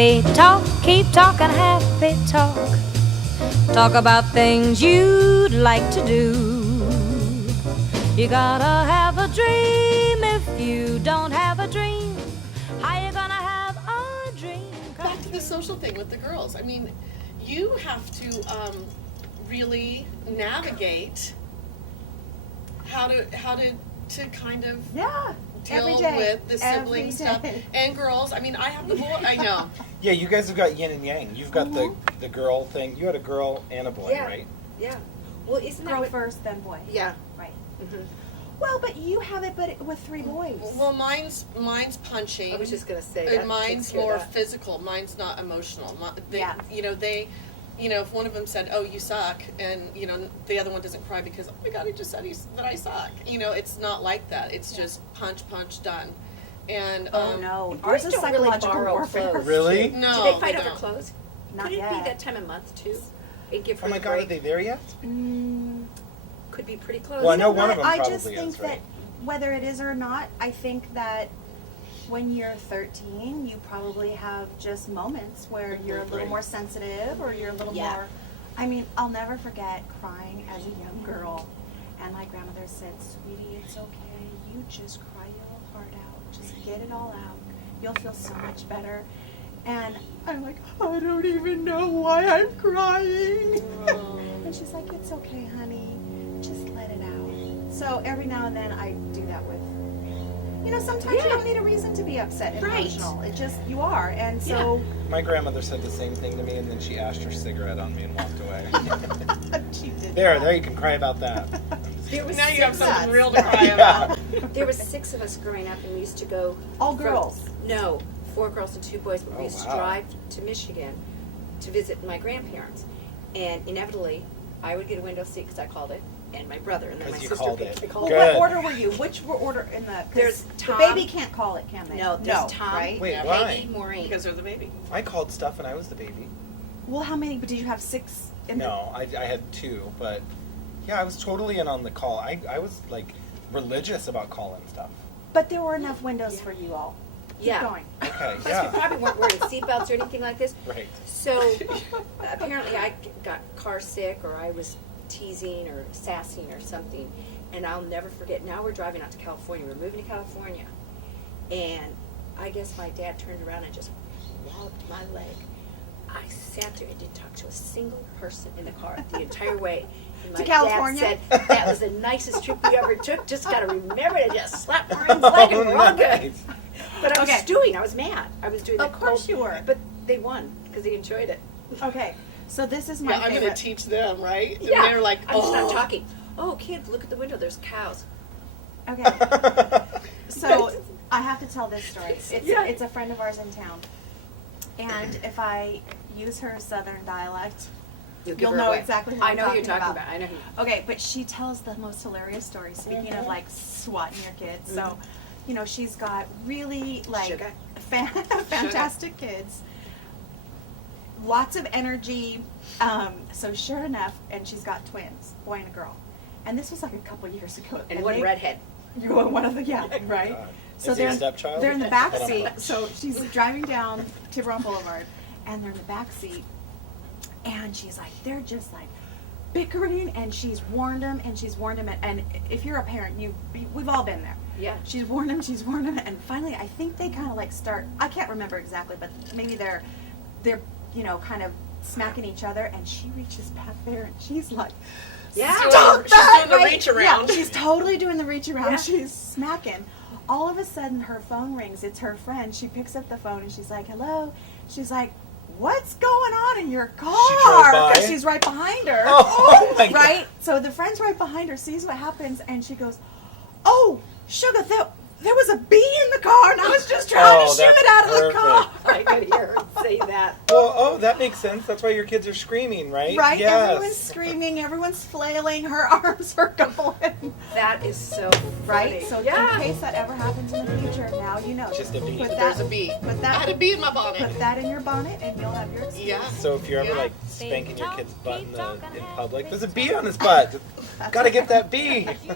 happy talk. Keep talking happy talk. Talk about things you'd like to do. You gotta have a dream. If you don't have a dream, how you gonna have a dream? Back to the social thing with the girls. I mean, you have to really navigate how to kind of deal with the sibling stuff and girls. I mean, I have the boy. I know. Yeah, you guys have got yin and yang. You've got the girl thing. You had a girl and a boy, right? Yeah. Well, isn't Girl that first, then boy. Yeah. Right. Mm-hmm. Well, but you have it, but with 3 boys. Well, mine's punching. I was just gonna say And that mine's takes care of more that. physical. Mine's not emotional. Yeah. If one of them said, "Oh, you suck," and the other one doesn't cry because, "Oh my God, he just said that I suck." It's not like that. It's just punch, punch, done. And no, Boys ours is don't really psychological borrow warfare. clothes. Really? no, Do they fight they over don't. clothes? Not Could it yet. be that time of month too? And give her Oh my a God, are break? they there yet? Could be pretty close. Well, I know You one of what? them I probably just think is, right? that whether it is or not, I think that when you're 13, you probably have just moments where you're a little Right. more sensitive or you're a little Yeah. more. I mean, I'll never forget crying as a young girl, and my grandmother said, "Sweetie, it's okay. You just cry your heart out. Just get it all out. You'll feel so much better." And I'm like, "I don't even know why I'm crying." And she's like, "It's okay, honey. Just let it out." So every now and then I do that with, sometimes you don't need a reason to be upset and Right. emotional. It just, you are. And so My grandmother said the same thing to me, and then she ashed her cigarette on me and walked away. she did there, that. you can cry about that. There was Now you have something Nuts. real to cry about. There was 6 of us growing up, and we used to go. All from- girls. No, 4 girls and 2 boys. But we Oh, used to wow. drive to Michigan to visit my grandparents, and inevitably, I would get a window seat because I called it, and my brother, and then my 'Cause you sister. called could- it. I Well, called Good. it. what order were you? Which were order in the? 'cause There's the Tom. baby can't call it, can they? No, there's Tom. Right? Wait, Peggy, why? Maureen. Because they're the baby. I called stuff and I was the baby. Well, how many? But did you have 6? No, I had 2, but yeah, I was totally in on the call. I was like religious about calling stuff. But there were enough windows for you all. Keep Yeah. going. Okay, Plus, we yeah, probably weren't wearing seatbelts or anything like this. right. So apparently I got car sick, or I was teasing or sassing or something, and I'll never forget. Now we're driving out to California. We're moving to California, and I guess my dad turned around and just walloped my leg. I sat there and didn't talk to a single person in the car the entire way. And my To California? dad said, "That was the nicest trip we ever took. Just got to remember to just slap Maureen's leg and we're all good." nice. But I was Okay. stewing. I was mad. I was doing Of the course cold- you were. But they won because they enjoyed it. Okay, so this is my Yeah, I'm going to favorite. teach them, right? Yeah. And they're like, I'm just not "Oh." talking. Oh, kids, look at the window. There's cows. Okay, so I have to tell this story. It's a friend of ours in town, and if I use her southern dialect, You'll give you'll her know away. exactly who I I'm know who you're talking talking about. about. I know who. Okay, but she tells the most hilarious stories. Speaking of like swatting your kids, so she's got really like Sugar. fantastic kids, lots of energy. So sure enough, and she's got twins, boy and a girl. And this was like a couple years ago. And one redhead. You were one of the right. God. So Is he a they're stepchild? they're in the back I don't seat. know. So she's driving down Tiburon Boulevard, and they're in the back seat, and she's like, they're just like bickering, and she's warned them, and if you're a parent, we've all been there. Yeah. She's warned them, and finally, I think they kind of like start. I can't remember exactly, but maybe they're kind of smacking each other, and she reaches back there, and she's like, Yeah. "Stop She's that!" doing the right? reach around. Yeah, she's totally doing the reach around. Yeah. She's smacking. All of a sudden, her phone rings. It's her friend. She picks up the phone, and she's like, "Hello." She's like, "What's going on in your car?" drove by? Because she's right behind her. Oh, my God. Right? So the friend's right behind her, sees what happens, and she goes, "Oh, sugar, there was a bee in the car, and I was just trying to shoot that's it out of the perfect. car." I could hear her say that. Well, that makes sense. That's why your kids are screaming, right? Right? Yes. Everyone's screaming, everyone's flailing, her arms are going. That is so Right? funny. So yeah. in case that ever happens in the future, now you know. Just a bee. Put There's that, a bee. Put I had a that, bee in my bonnet. put that in your bonnet, and you'll have your excuse. Yeah. So if you're ever Yeah. like spanking your kid's butt in Keep talking, in happy public, there's a bee on his butt. Gotta get that bee. You